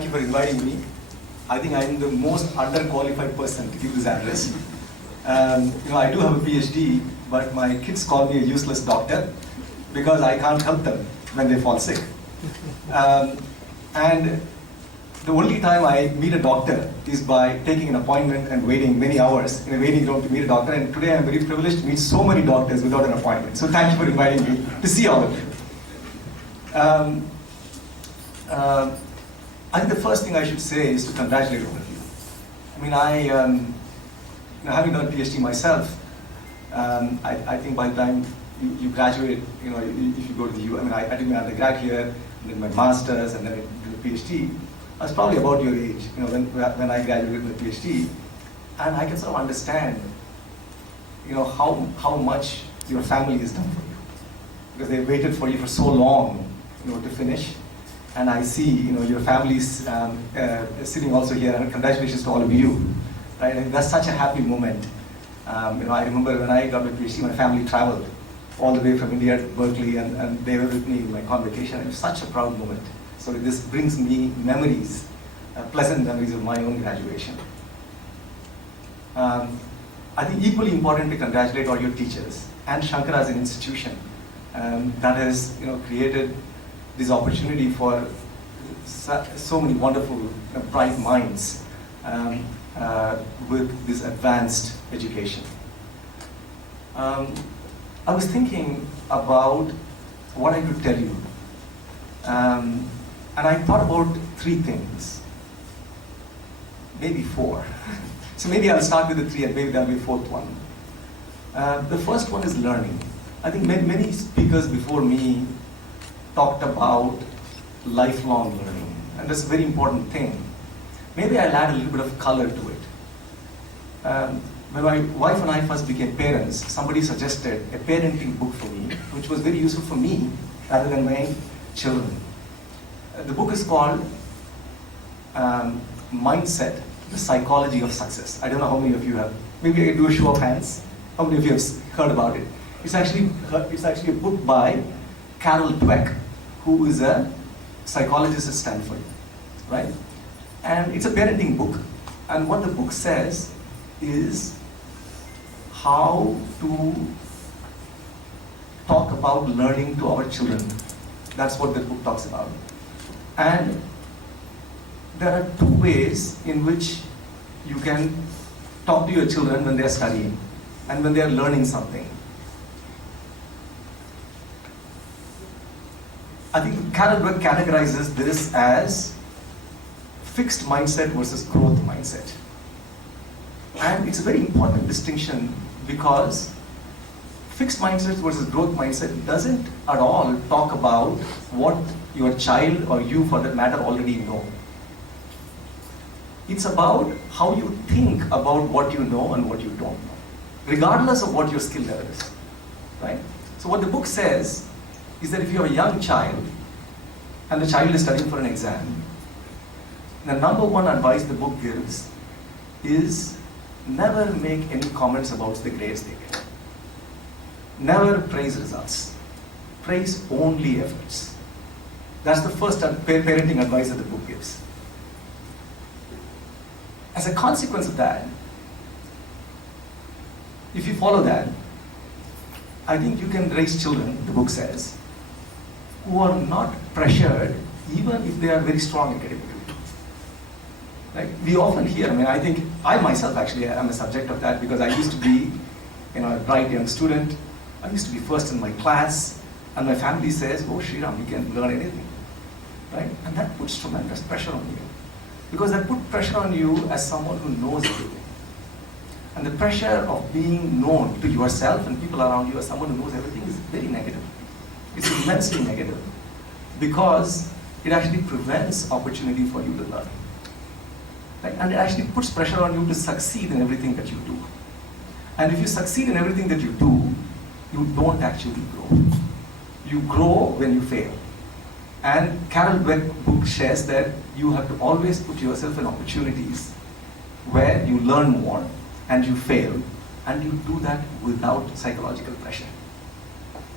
thank you for inviting me. I think I'm the most underqualified person to give this address. I do have a PhD, but my kids call me a useless doctor because I can't help them when they fall sick. And the only time I meet a doctor is by taking an appointment and waiting many hours in a waiting room to meet a doctor. And today I'm very privileged to meet so many doctors without an appointment. So thank you for inviting me to see all of you. I think the first thing I should say is to congratulate all of you. I mean, having done a PhD myself, I think by the time you graduate, if you go to the U, I did my undergrad here, and then my master's, and then I did a PhD. I was probably about your age, when I graduated with a PhD, and I can sort of understand, how much your family has done for you, because they waited for you for so long, to finish. And I see, your families sitting also here, and congratulations to all of you, right? And that's such a happy moment. I remember when I got my PhD, my family traveled all the way from India to Berkeley, and they were with me in my convocation. It was such a proud moment. So this brings me memories, pleasant memories of my own graduation. I think equally important to congratulate all your teachers and Sankara as an institution that has, created this opportunity for so many wonderful, bright minds with this advanced education. I was thinking about what I could tell you. And I thought about three things, maybe four. So maybe I'll start with the three and maybe there'll be a fourth one. The first one is learning. I think many speakers before me talked about lifelong learning, and that's a very important thing. Maybe I'll add a little bit of color to it. When my wife and I first became parents, somebody suggested a parenting book for me, which was very useful for me rather than my children. The book is called Mindset, the Psychology of Success. I don't know how many of you have, maybe I can do a show of hands. How many of you have heard about it? It's actually a book by Carol Dweck, who is a psychologist at Stanford, right? And it's a parenting book. And what the book says is how to talk about learning to our children. That's what the book talks about. And there are two ways in which you can talk to your children when they're studying and when they're learning something. I think Carol Dweck categorizes this as fixed mindset versus growth mindset. And it's a very important distinction because fixed mindset versus growth mindset doesn't at all talk about what your child or you for that matter already know. It's about how you think about what you know and what you don't know, regardless of what your skill level is, right? So what the book says is that if you have a young child and the child is studying for an exam, the number one advice the book gives is never make any comments about the grades they get. Never praise results. Praise only efforts. That's the first parenting advice that the book gives. As a consequence of that, if you follow that, I think you can raise children, the book says, who are not pressured even if they are very strong academically. Like we often hear, I think I myself actually am a subject of that because I used to be a bright young student. I used to be first in my class, and my family says, oh Sriram, you can learn anything, right? And that puts tremendous pressure on you. Because that puts pressure on you as someone who knows everything. And the pressure of being known to yourself and people around you as someone who knows everything is very negative. It's immensely negative because it actually prevents opportunity for you to learn. Right? And it actually puts pressure on you to succeed in everything that you do. And if you succeed in everything that you do, you don't actually grow. You grow when you fail. And Carol Dweck's book shares that you have to always put yourself in opportunities where you learn more and you fail, and you do that without psychological pressure.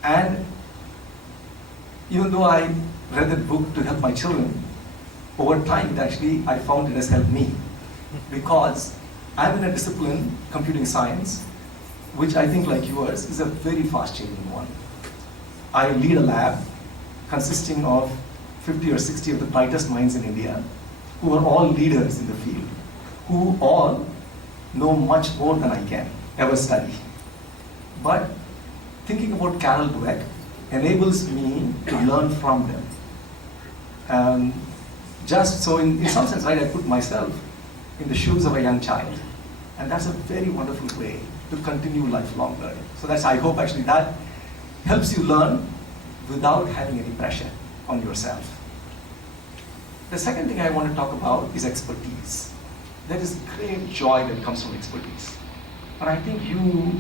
And even though I read that book to help my children, over time, I found it has helped me. Because I'm in a discipline, computing science, which I think, like yours, is a very fast-changing one. I lead a lab consisting of 50 or 60 of the brightest minds in India, who are all leaders in the field, who all know much more than I can ever study. But thinking about Carol Dweck enables me to learn from them. Just so, in some sense, right, I put myself in the shoes of a young child. And that's a very wonderful way to continue lifelong learning. So I hope actually that helps you learn without having any pressure on yourself. The second thing I want to talk about is expertise. There is great joy that comes from expertise. And I think you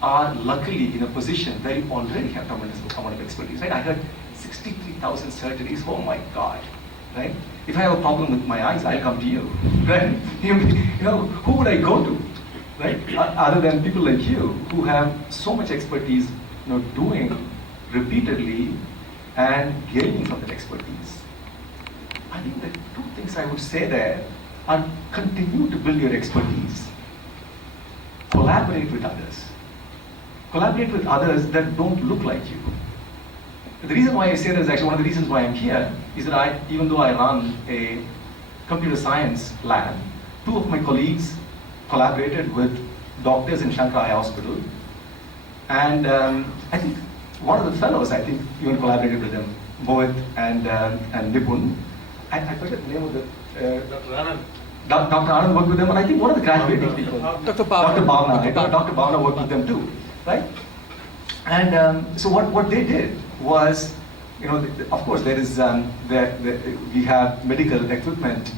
are luckily in a position where you already have tremendous amount of expertise, right? I heard 63,000 surgeries, oh my God, right? If I have a problem with my eyes, I'll come to you, right? You know, who would I go to, right? Other than people like you who have so much expertise, doing repeatedly and gaining from that expertise. I think the two things I would say there are continue to build your expertise. Collaborate with others. Collaborate with others that don't look like you. The reason why I say that is actually one of the reasons why I'm here is that even though I run a computer science lab, two of my colleagues collaborated with doctors in Sankara Hospital. And I think one of the fellows, I think, even collaborated with them, Mohit and Nipun. I forget the name of the... Dr. Anand. Dr. Anand worked with them, and I think one of the graduating people. Dr. Bhavna. Dr. Bhavna. Dr. Bhavna worked with them too, right? And so what they did was, of course, there is we have medical equipment,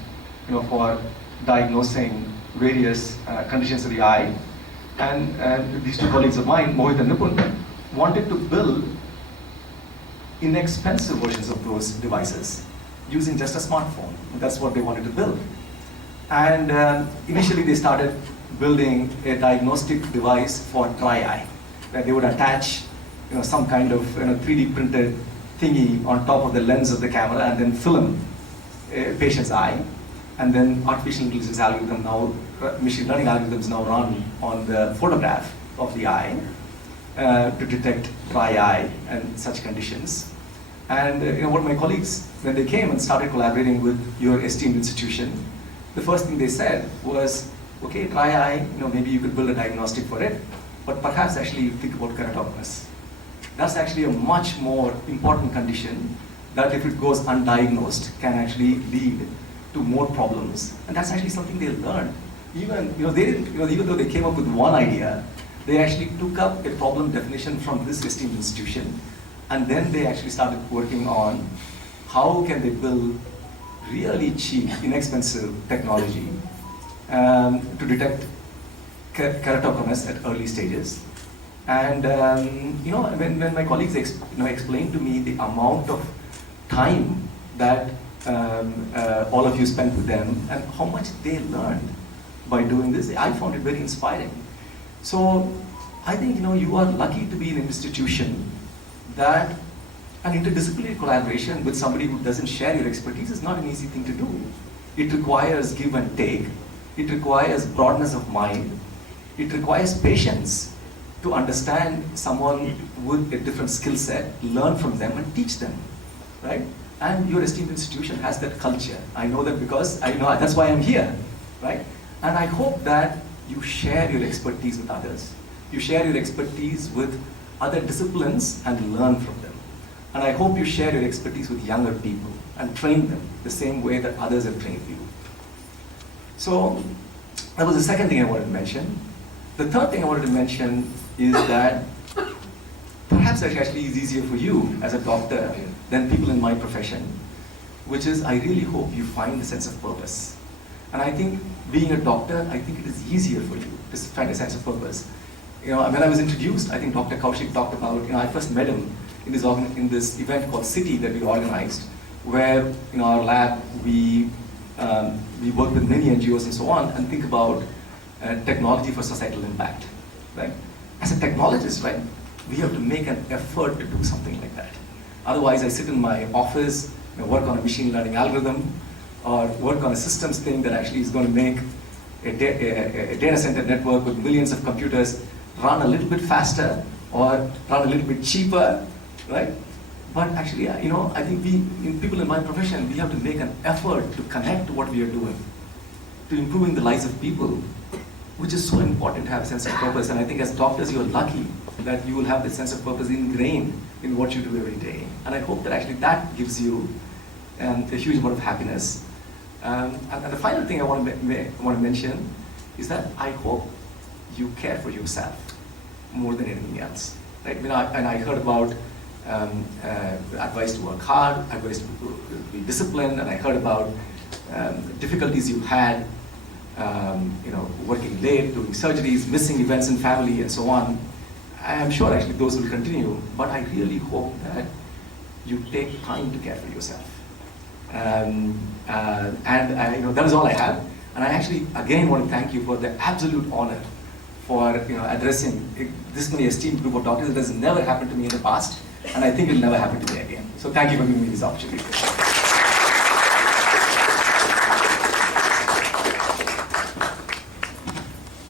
for diagnosing various conditions of the eye, and these two colleagues of mine, Mohit and Nipun, wanted to build inexpensive versions of those devices using just a smartphone. That's what they wanted to build. And initially they started building a diagnostic device for dry eye, where they would attach some kind of 3D printed thingy on top of the lens of the camera and then film a patient's eye. And then artificial intelligence algorithm now, machine learning algorithms now run on the photograph of the eye to detect dry eye and such conditions. And what my colleagues, when they came and started collaborating with your esteemed institution, the first thing they said was, okay, dry eye, maybe you could build a diagnostic for it, but perhaps actually you think about keratoconus. That's actually a much more important condition that if it goes undiagnosed can actually lead to more problems. And that's actually something they learned. Even, they didn't, even though they came up with one idea, they actually took up a problem definition from this esteemed institution, and then they actually started working on how can they build really cheap, inexpensive technology to detect keratoconus at early stages. And when my colleagues explained to me the amount of time that all of you spent with them and how much they learned by doing this, I found it very inspiring. So I think you are lucky to be in an institution that an interdisciplinary collaboration with somebody who doesn't share your expertise is not an easy thing to do. It requires give and take. It requires broadness of mind. It requires patience to understand someone with a different skill set, learn from them and teach them, right? And your esteemed institution has that culture. I know that because I know that's why I'm here, right? And I hope that you share your expertise with others. You share your expertise with other disciplines and learn from them. And I hope you share your expertise with younger people and train them the same way that others have trained you. So that was the second thing I wanted to mention. The third thing I wanted to mention is that perhaps it actually is easier for you as a doctor than people in my profession, which is I really hope you find a sense of purpose. And I think being a doctor, I think it is easier for you to find a sense of purpose. When I was introduced, I think Dr. Kaushik talked about, I first met him in this event called City that we organized, where in our lab we work with many NGOs and so on and think about technology for societal impact, right? As a technologist, right, we have to make an effort to do something like that. Otherwise, I sit in my office, work on a machine learning algorithm, or work on a systems thing that actually is going to make a data center network with millions of computers run a little bit faster or run a little bit cheaper, right? But actually, I think people in my profession, we have to make an effort to connect what we are doing to improving the lives of people, which is so important to have a sense of purpose. And I think as doctors, you're lucky that you will have this sense of purpose ingrained in what you do every day. And I hope that actually that gives you a huge amount of happiness. And the final thing I want to mention is that I hope you care for yourself more than anything else. Right? I heard about advice to work hard, advice to be disciplined, and I heard about difficulties you had, working late, doing surgeries, missing events in family, and so on. I am sure actually those will continue, but I really hope that you take time to care for yourself. That is all I have. And I actually, again, want to thank you for the absolute honor for addressing this many esteemed group of doctors. It has never happened to me in the past, and I think it will never happen to me again. So thank you for giving me this opportunity.